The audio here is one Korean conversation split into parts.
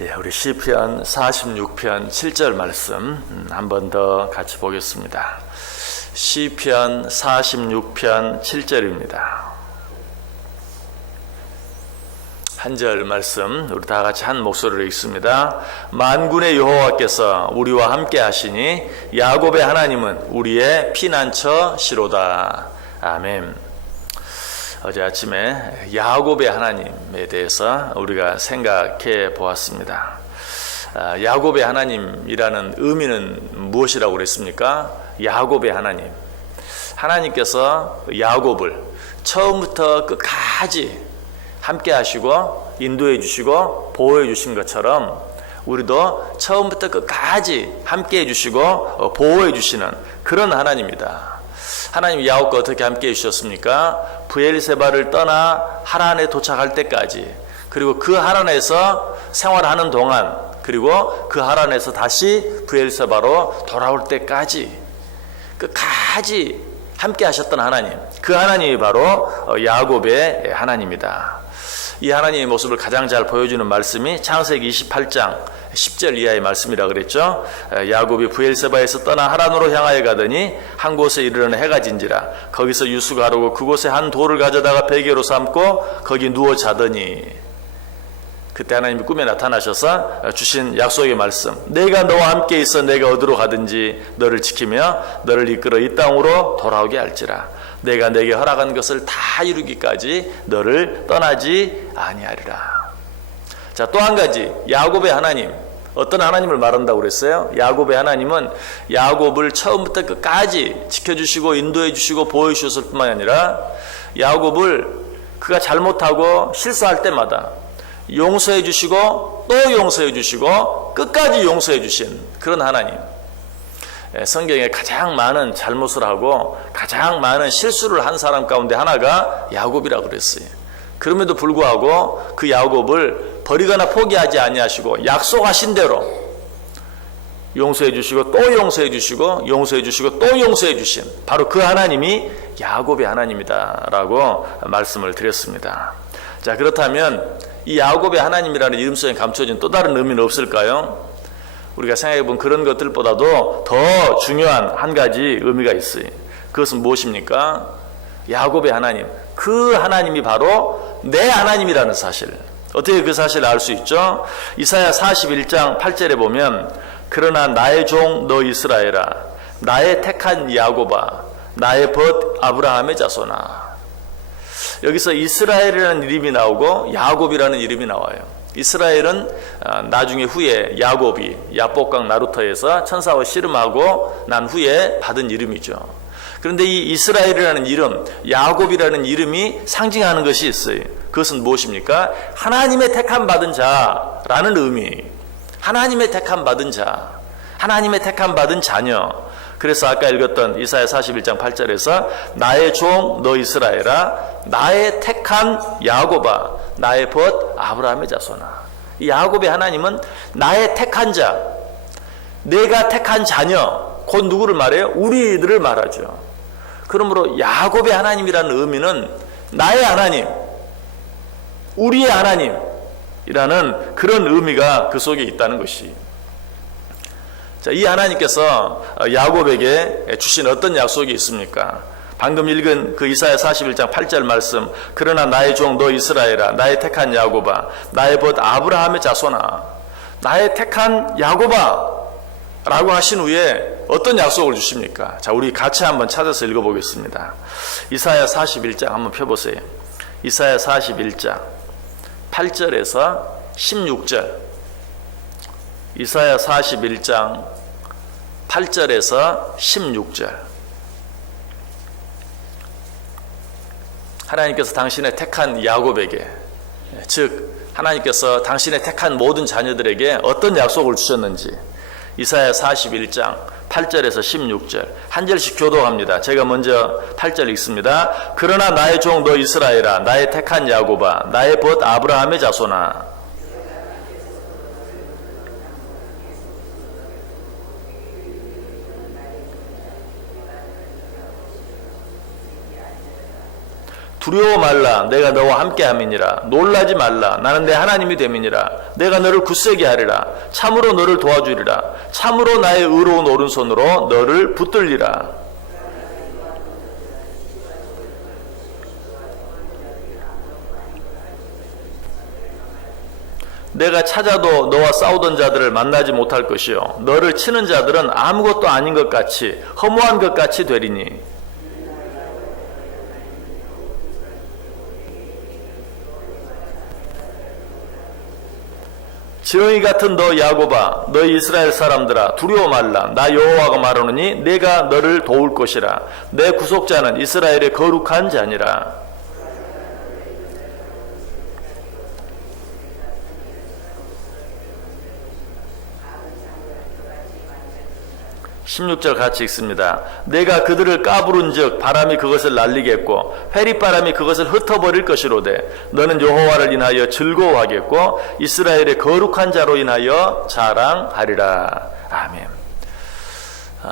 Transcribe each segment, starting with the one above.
우리 시편 46편 7절 말씀 한 번 더 같이 보겠습니다. 시편 46편 7절입니다. 한 절 말씀 우리 다 같이 한 목소리로 읽습니다. 만군의 여호와께서 우리와 함께 하시니 야곱의 하나님은 우리의 피난처시로다. 아멘. 어제 아침에 야곱의 하나님에 대해서 우리가 생각해 보았습니다. 야곱의 하나님이라는 의미는 무엇이라고 그랬습니까? 야곱의 하나님. 하나님께서 야곱을 처음부터 끝까지 함께 하시고 인도해 주시고 보호해 주신 것처럼 우리도 처음부터 끝까지 함께 해 주시고 보호해 주시는 그런 하나님입니다. 하나님이 야곱과 어떻게 함께 해주셨습니까? 브엘세바를 떠나 하란에 도착할 때까지, 그리고 그 하란에서 생활하는 동안, 그리고 그 하란에서 다시 브엘세바로 돌아올 때까지 끝까지 함께 하셨던 하나님, 그 하나님이 바로 야곱의 하나님이다. 이 하나님의 모습을 가장 잘 보여주는 말씀이 창세기 28장 10절 이하의 말씀이라 그랬죠. 야곱이 브엘세바에서 떠나 하란으로 향하여 가더니 한 곳에 이르러는 해가 진지라 거기서 유수가 하르고 그곳에 한 돌을 가져다가 베개로 삼고 거기 누워 자더니, 그때 하나님이 꿈에 나타나셔서 주신 약속의 말씀, 내가 너와 함께 있어 내가 어디로 가든지 너를 지키며 너를 이끌어 이 땅으로 돌아오게 할지라 내가 내게 허락한 것을 다 이루기까지 너를 떠나지 아니하리라. 자, 또 한 가지, 야곱의 하나님, 어떤 하나님을 말한다고 그랬어요? 야곱의 하나님은 야곱을 처음부터 끝까지 지켜주시고 인도해 주시고 보호해 주셨을 뿐만 아니라 야곱을 그가 잘못하고 실수할 때마다 용서해 주시고 또 용서해 주시고 끝까지 용서해 주신 그런 하나님. 성경에 가장 많은 잘못을 하고 가장 많은 실수를 한 사람 가운데 하나가 야곱이라고 그랬어요. 그럼에도 불구하고 그 야곱을 버리거나 포기하지 아니하시고 약속하신 대로 용서해 주시고 또 용서해 주시고 용서해 주시고 또 용서해 주신 바로 그 하나님이 야곱의 하나님이다라고 말씀을 드렸습니다. 자, 그렇다면 이 야곱의 하나님이라는 이름 속에 감춰진 또 다른 의미는 없을까요? 우리가 생각해본 그런 것들보다도 더 중요한 한 가지 의미가 있어요. 그것은 무엇입니까? 야곱의 하나님, 그 하나님이 바로 내 하나님이라는 사실. 어떻게 그 사실을 알 수 있죠? 이사야 41장 8절에 보면 그러나 나의 종 너 이스라엘아, 나의 택한 야곱아, 나의 벗 아브라함의 자손아. 여기서 이스라엘이라는 이름이 나오고 야곱이라는 이름이 나와요. 이스라엘은 나중에 후에 야곱이 야복강 나루터에서 천사와 씨름하고 난 후에 받은 이름이죠. 그런데 이 이스라엘이라는 이름, 야곱이라는 이름이 상징하는 것이 있어요. 그것은 무엇입니까? 하나님의 택함 받은 자라는 의미. 하나님의 택함 받은 자, 하나님의 택함 받은 자녀. 그래서 아까 읽었던 이사야 41장 8절에서 나의 종 너 이스라엘아, 나의 택한 야곱아, 나의 벗 아브라함의 자손아. 이 야곱의 하나님은 나의 택한 자, 내가 택한 자녀, 곧 누구를 말해요? 우리들을 말하죠. 그러므로 야곱의 하나님이라는 의미는 나의 하나님, 우리의 하나님이라는 그런 의미가 그 속에 있다는 것이. 자, 이 하나님께서 야곱에게 주신 어떤 약속이 있습니까? 방금 읽은 그 이사야 41장 8절 말씀, 그러나 나의 종 너 이스라엘아, 나의 택한 야곱아, 나의 벗 아브라함의 자손아. 나의 택한 야곱아 라고 하신 후에 어떤 약속을 주십니까? 자, 우리 같이 한번 찾아서 읽어보겠습니다. 이사야 41장 한번 펴보세요. 이사야 41장 8절에서 16절. 이사야 41장 8절에서 16절. 하나님께서 당신의 택한 야곱에게, 즉 하나님께서 당신의 택한 모든 자녀들에게 어떤 약속을 주셨는지 이사야 41장 8절에서 16절 한 절씩 교독합니다. 제가 먼저 8절 읽습니다. 그러나 나의 종 너 이스라엘아, 나의 택한 야곱아, 나의 벗 아브라함의 자손아. 두려워 말라, 내가 너와 함께 함이니라. 놀라지 말라, 나는 내 하나님이 됨이니라. 내가 너를 굳세게 하리라. 참으로 너를 도와주리라. 참으로 나의 의로운 오른손으로 너를 붙들리라. 내가 찾아도 너와 싸우던 자들을 만나지 못할 것이요 너를 치는 자들은 아무것도 아닌 것 같이 허무한 것 같이 되리니. 지렁이 같은 너 야곱아, 너 이스라엘 사람들아, 두려워 말라. 나 여호와가 말하노니 내가 너를 도울 것이라. 내 구속자는 이스라엘의 거룩한 자니라. 16절 같이 읽습니다. 내가 그들을 까부른즉 바람이 그것을 날리겠고 회리바람이 그것을 흩어버릴 것이로되 너는 여호와를 인하여 즐거워하겠고 이스라엘의 거룩한 자로 인하여 자랑하리라. 아멘.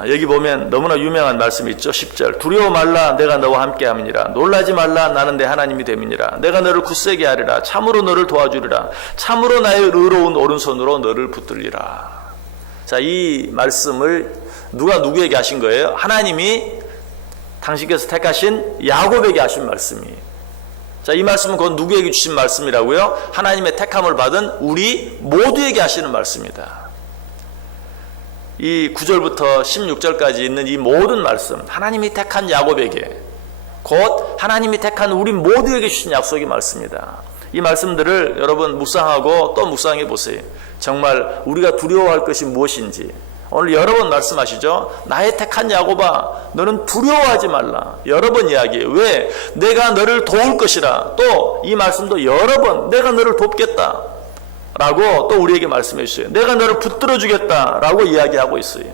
여기 보면 너무나 유명한 말씀이 있죠. 10절 두려워 말라 내가 너와 함께함이니라. 놀라지 말라 나는 내 하나님이 됨이니라. 내가 너를 굳세게 하리라. 참으로 너를 도와주리라. 참으로 나의 의로운 오른손으로 너를 붙들리라. 자, 이 말씀을 누가 누구에게 하신 거예요? 하나님이 당신께서 택하신 야곱에게 하신 말씀이에요. 자, 이 말씀은 곧 누구에게 주신 말씀이라고요? 하나님의 택함을 받은 우리 모두에게 하시는 말씀이다. 이 9절부터 16절까지 있는 이 모든 말씀, 하나님이 택한 야곱에게, 곧 하나님이 택한 우리 모두에게 주신 약속의 말씀이다. 이 말씀들을 여러분 묵상하고 또 묵상해 보세요. 정말 우리가 두려워할 것이 무엇인지. 오늘 여러 번 말씀하시죠. 나의 택한 야곱아 너는 두려워하지 말라. 여러 번 이야기해요. 왜? 내가 너를 도울 것이라. 또 이 말씀도 여러 번 내가 너를 돕겠다 라고 또 우리에게 말씀해 주세요. 내가 너를 붙들어 주겠다 라고 이야기하고 있어요.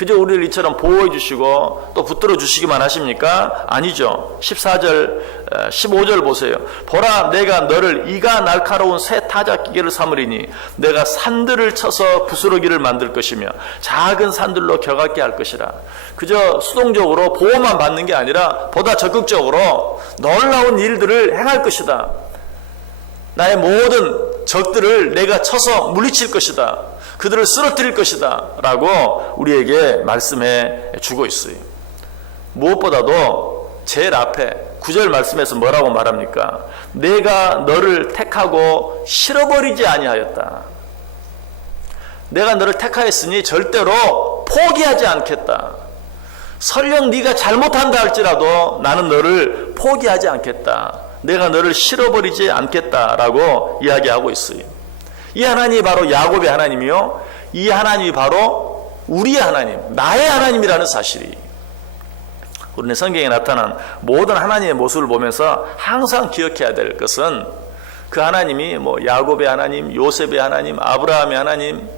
그저 우리를 이처럼 보호해 주시고 또 붙들어 주시기만 하십니까? 아니죠. 14절 15절 보세요. 보라 내가 너를 이가 날카로운 새 타작기계를 삼으리니 내가 산들을 쳐서 부스러기를 만들 것이며 작은 산들로 격하게 할 것이라. 그저 수동적으로 보호만 받는 게 아니라 보다 적극적으로 놀라운 일들을 행할 것이다. 나의 모든 적들을 내가 쳐서 물리칠 것이다. 그들을 쓰러뜨릴 것이다 라고 우리에게 말씀해 주고 있어요. 무엇보다도 제일 앞에 9절 말씀에서 뭐라고 말합니까? 내가 너를 택하고 실어버리지 아니하였다. 내가 너를 택하였으니 절대로 포기하지 않겠다. 설령 네가 잘못한다 할지라도 나는 너를 포기하지 않겠다. 내가 너를 실어버리지 않겠다라고 이야기하고 있어요. 이 하나님이 바로 야곱의 하나님이요, 이 하나님이 바로 우리의 하나님, 나의 하나님이라는 사실이, 우리는 성경에 나타난 모든 하나님의 모습을 보면서 항상 기억해야 될 것은 그 하나님이 뭐 야곱의 하나님, 요셉의 하나님, 아브라함의 하나님,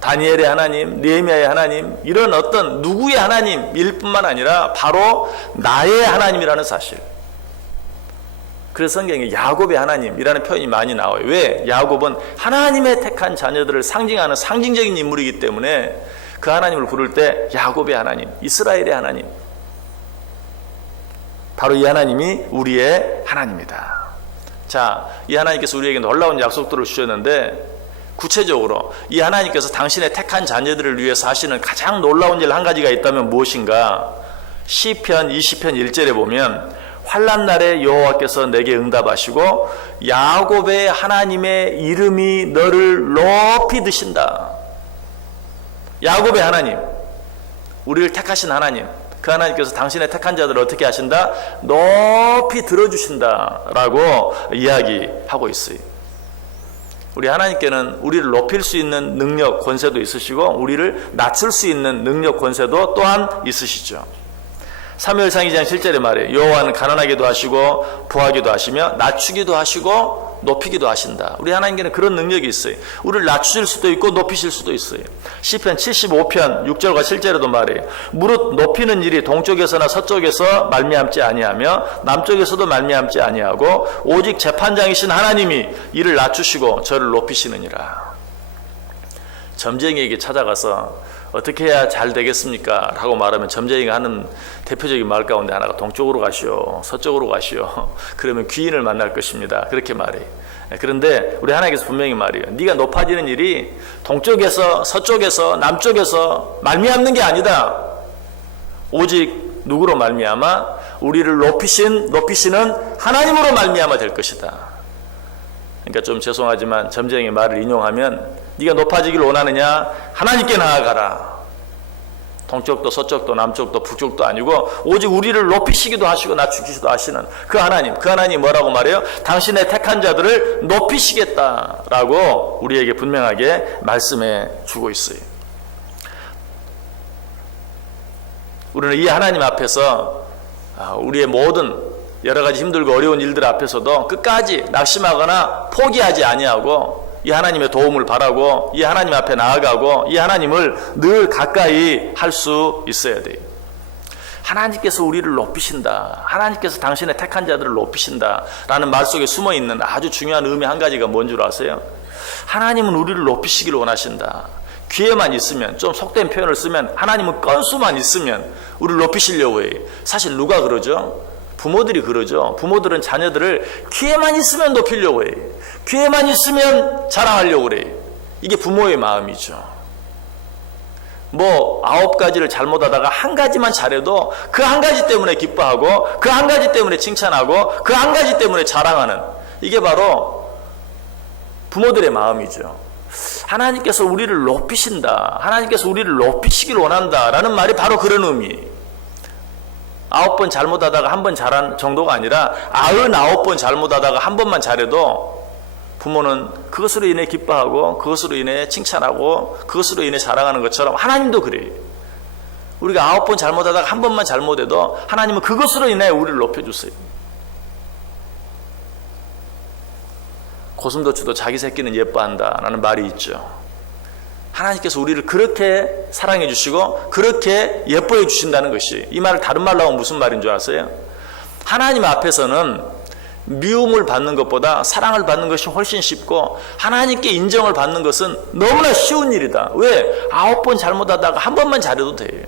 다니엘의 하나님, 느헤미야의 하나님, 이런 어떤 누구의 하나님일 뿐만 아니라 바로 나의 하나님이라는 사실. 그래서 성경에 야곱의 하나님이라는 표현이 많이 나와요. 왜? 야곱은 하나님의 택한 자녀들을 상징하는 상징적인 인물이기 때문에 그 하나님을 부를 때 야곱의 하나님, 이스라엘의 하나님, 바로 이 하나님이 우리의 하나님이다. 자, 이 하나님께서 우리에게 놀라운 약속들을 주셨는데 구체적으로 이 하나님께서 당신의 택한 자녀들을 위해서 하시는 가장 놀라운 일 한 가지가 있다면 무엇인가? 시편 20편 1절에 보면 환난 날에 여호와께서 내게 응답하시고 야곱의 하나님의 이름이 너를 높이 드신다. 야곱의 하나님, 우리를 택하신 하나님, 그 하나님께서 당신의 택한 자들을 어떻게 하신다? 높이 들어주신다 라고 이야기하고 있어요. 우리 하나님께는 우리를 높일 수 있는 능력, 권세도 있으시고 우리를 낮출 수 있는 능력, 권세도 또한 있으시죠. 사무엘상 2장 7절에 말해요. 여호와는 가난하게도 하시고 부하게도 하시며 낮추기도 하시고 높이기도 하신다. 우리 하나님께는 그런 능력이 있어요. 우리를 낮추실 수도 있고 높이실 수도 있어요. 시편 75편 6절과 7절에도 말해요. 무릇 높이는 일이 동쪽에서나 서쪽에서 말미암지 아니하며 남쪽에서도 말미암지 아니하고 오직 재판장이신 하나님이 이를 낮추시고 저를 높이시느니라. 점쟁이에게 찾아가서 어떻게 해야 잘 되겠습니까? 라고 말하면 점쟁이가 하는 대표적인 말 가운데 하나가 동쪽으로 가시오, 서쪽으로 가시오. 그러면 귀인을 만날 것입니다. 그렇게 말해요. 그런데 우리 하나님께서 분명히 말해요. 네가 높아지는 일이 동쪽에서 서쪽에서 남쪽에서 말미암는 게 아니다. 오직 누구로 말미암아? 우리를 높이시는 하나님으로 말미암아 될 것이다. 그러니까 좀 죄송하지만 점쟁이 말을 인용하면 네가 높아지길 원하느냐? 하나님께 나아가라. 동쪽도 서쪽도 남쪽도 북쪽도 아니고 오직 우리를 높이시기도 하시고 낮추기도 하시는 그 하나님 뭐라고 말해요? 당신의 택한 자들을 높이시겠다라고 우리에게 분명하게 말씀해 주고 있어요. 우리는 이 하나님 앞에서 우리의 모든 여러 가지 힘들고 어려운 일들 앞에서도 끝까지 낙심하거나 포기하지 아니하고 이 하나님의 도움을 바라고 이 하나님 앞에 나아가고 이 하나님을 늘 가까이 할 수 있어야 돼요. 하나님께서 우리를 높이신다. 하나님께서 당신의 택한 자들을 높이신다. 라는 말 속에 숨어 있는 아주 중요한 의미 한 가지가 뭔 줄 아세요? 하나님은 우리를 높이시길 원하신다. 기회만 있으면, 좀 속된 표현을 쓰면 하나님은 건수만 있으면 우리를 높이시려고 해요. 사실 누가 그러죠? 부모들이 그러죠. 부모들은 자녀들을 기회만 있으면 높이려고 해요. 기회만 있으면 자랑하려고 그래요. 이게 부모의 마음이죠. 9가지를 잘못하다가 한 가지만 잘해도 그 한 가지 때문에 기뻐하고 그 한 가지 때문에 칭찬하고 그 한 가지 때문에 자랑하는, 이게 바로 부모들의 마음이죠. 하나님께서 우리를 높이신다. 하나님께서 우리를 높이시길 원한다. 라는 말이 바로 그런 의미예요. 9번 잘못하다가 한 번 잘한 정도가 아니라 99번 잘못하다가 한 번만 잘해도 부모는 그것으로 인해 기뻐하고 그것으로 인해 칭찬하고 그것으로 인해 자랑하는 것처럼 하나님도 그래요. 우리가 9번 잘못하다가 한 번만 잘못해도 하나님은 그것으로 인해 우리를 높여주세요. 고슴도치도 자기 새끼는 예뻐한다 라는 말이 있죠. 하나님께서 우리를 그렇게 사랑해 주시고 그렇게 예뻐해 주신다는 것이, 이 말을 다른 말로 하면 무슨 말인 줄 아세요? 하나님 앞에서는 미움을 받는 것보다 사랑을 받는 것이 훨씬 쉽고 하나님께 인정을 받는 것은 너무나 쉬운 일이다. 왜? 9번 잘못하다가 한 번만 잘해도 돼요.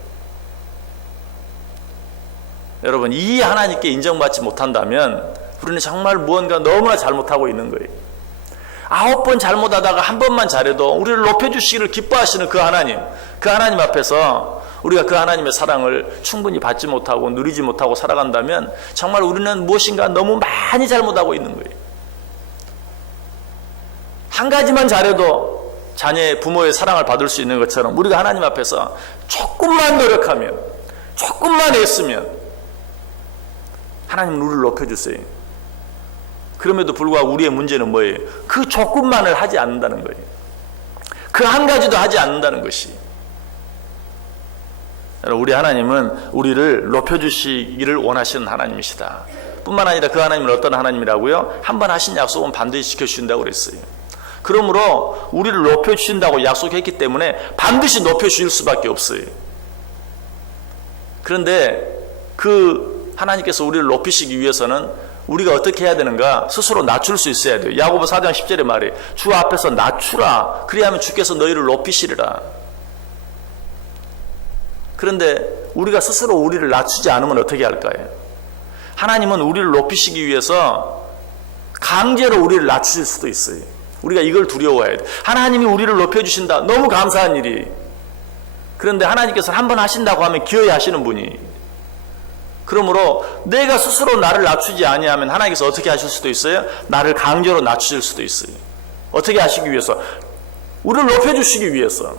여러분, 이 하나님께 인정받지 못한다면 우리는 정말 무언가 너무나 잘못하고 있는 거예요. 9번 잘못하다가 한 번만 잘해도 우리를 높여주시기를 기뻐하시는 그 하나님 앞에서 우리가 그 하나님의 사랑을 충분히 받지 못하고 누리지 못하고 살아간다면 정말 우리는 무엇인가 너무 많이 잘못하고 있는 거예요. 한 가지만 잘해도 자녀의 부모의 사랑을 받을 수 있는 것처럼 우리가 하나님 앞에서 조금만 노력하면, 조금만 애쓰면 하나님은 우리를 높여주세요. 그럼에도 불구하고 우리의 문제는 뭐예요? 그 조금만을 하지 않는다는 거예요. 그 한 가지도 하지 않는다는 것이. 우리 하나님은 우리를 높여주시기를 원하시는 하나님이시다. 뿐만 아니라 그 하나님은 어떤 하나님이라고요? 한 번 하신 약속은 반드시 지켜주신다고 그랬어요. 그러므로 우리를 높여주신다고 약속했기 때문에 반드시 높여주실 수밖에 없어요. 그런데 그 하나님께서 우리를 높이시기 위해서는 우리가 어떻게 해야 되는가? 스스로 낮출 수 있어야 돼요. 야고보 4장 10절에 말해, 주 앞에서 낮추라. 그리하면 주께서 너희를 높이시리라. 그런데 우리가 스스로 우리를 낮추지 않으면 어떻게 할까요? 하나님은 우리를 높이시기 위해서 강제로 우리를 낮추실 수도 있어요. 우리가 이걸 두려워해야 돼요. 하나님이 우리를 높여주신다. 너무 감사한 일이. 그런데 하나님께서 한 번 하신다고 하면 기어이 하시는 분이. 그러므로 내가 스스로 나를 낮추지 아니하면 하나님께서 어떻게 하실 수도 있어요? 나를 강제로 낮추실 수도 있어요. 어떻게 하시기 위해서? 우리를 높여주시기 위해서.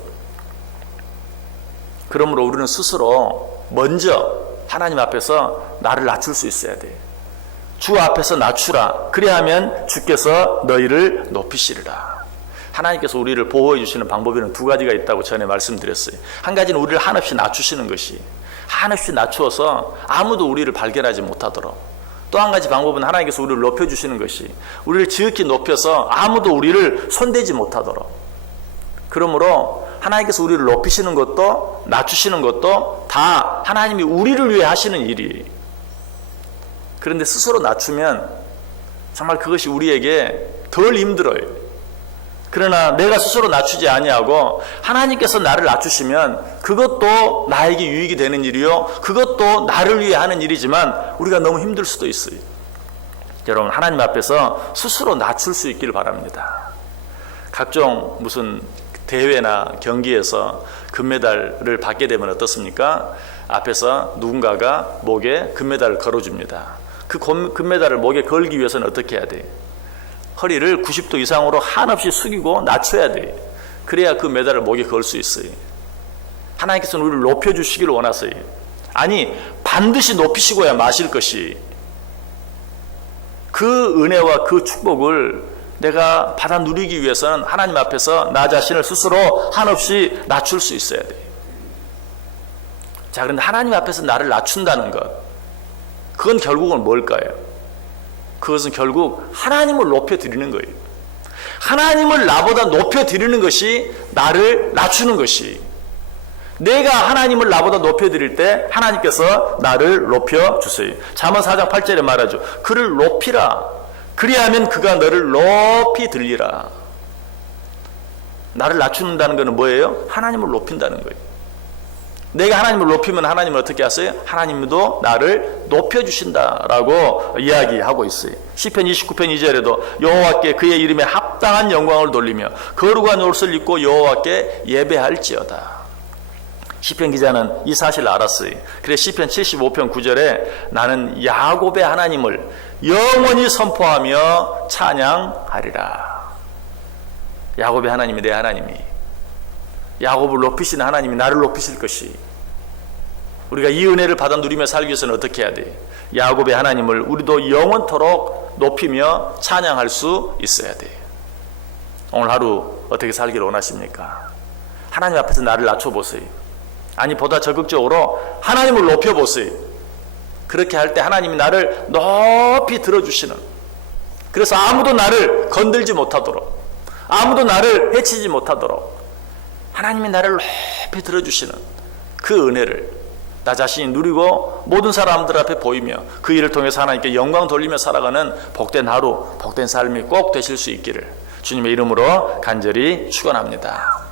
그러므로 우리는 스스로 먼저 하나님 앞에서 나를 낮출 수 있어야 돼요. 주 앞에서 낮추라. 그리하면 주께서 너희를 높이시리라. 하나님께서 우리를 보호해 주시는 방법에는 2가지가 있다고 전에 말씀드렸어요. 한 가지는 우리를 한없이 낮추시는 것이, 한없이 낮추어서 아무도 우리를 발견하지 못하도록. 또 한 가지 방법은 하나님께서 우리를 높여주시는 것이, 우리를 지극히 높여서 아무도 우리를 손대지 못하도록. 그러므로 하나님께서 우리를 높이시는 것도 낮추시는 것도 다 하나님이 우리를 위해 하시는 일이에요. 그런데 스스로 낮추면 정말 그것이 우리에게 덜 힘들어요. 그러나 내가 스스로 낮추지 아니하고 하나님께서 나를 낮추시면 그것도 나에게 유익이 되는 일이요, 그것도 나를 위해 하는 일이지만 우리가 너무 힘들 수도 있어요. 여러분, 하나님 앞에서 스스로 낮출 수 있기를 바랍니다. 각종 무슨 대회나 경기에서 금메달을 받게 되면 어떻습니까? 앞에서 누군가가 목에 금메달을 걸어줍니다. 그 금메달을 목에 걸기 위해서는 어떻게 해야 돼요? 허리를 90도 이상으로 한없이 숙이고 낮춰야 돼요. 그래야 그 메달을 목에 걸 수 있어요. 하나님께서는 우리를 높여주시기를 원하세요. 아니, 반드시 높이시고야 마실 것이, 그 은혜와 그 축복을 내가 받아 누리기 위해서는 하나님 앞에서 나 자신을 스스로 한없이 낮출 수 있어야 돼요. 자, 그런데 하나님 앞에서 나를 낮춘다는 것, 그건 결국은 뭘까요? 그것은 결국 하나님을 높여드리는 거예요. 하나님을 나보다 높여드리는 것이 나를 낮추는 것이, 내가 하나님을 나보다 높여드릴 때 하나님께서 나를 높여주세요. 잠언 4장 8절에 말하죠. 그를 높이라. 그리하면 그가 너를 높이 들리라. 나를 낮춘다는 것은 뭐예요? 하나님을 높인다는 거예요. 내가 하나님을 높이면 하나님은 어떻게 하세요? 하나님도 나를 높여주신다라고 이야기하고 있어요. 시편 29편 2절에도 여호와께 그의 이름에 합당한 영광을 돌리며 거룩한 옷을 입고 여호와께 예배할지어다. 시편 기자는 이 사실을 알았어요. 그래서 시편 75편 9절에 나는 야곱의 하나님을 영원히 선포하며 찬양하리라. 야곱의 하나님이 내 하나님이, 야곱을 높이신 하나님이 나를 높이실 것이, 우리가 이 은혜를 받아 누리며 살기 위해서는 어떻게 해야 돼? 야곱의 하나님을 우리도 영원토록 높이며 찬양할 수 있어야 돼. 오늘 하루 어떻게 살기를 원하십니까? 하나님 앞에서 나를 낮춰보세요. 아니, 보다 적극적으로 하나님을 높여보세요. 그렇게 할 때 하나님이 나를 높이 들어주시는, 그래서 아무도 나를 건들지 못하도록, 아무도 나를 해치지 못하도록 하나님이 나를 높이 들어주시는 그 은혜를 나 자신이 누리고 모든 사람들 앞에 보이며 그 일을 통해서 하나님께 영광 돌리며 살아가는 복된 하루, 복된 삶이 꼭 되실 수 있기를 주님의 이름으로 간절히 축원합니다.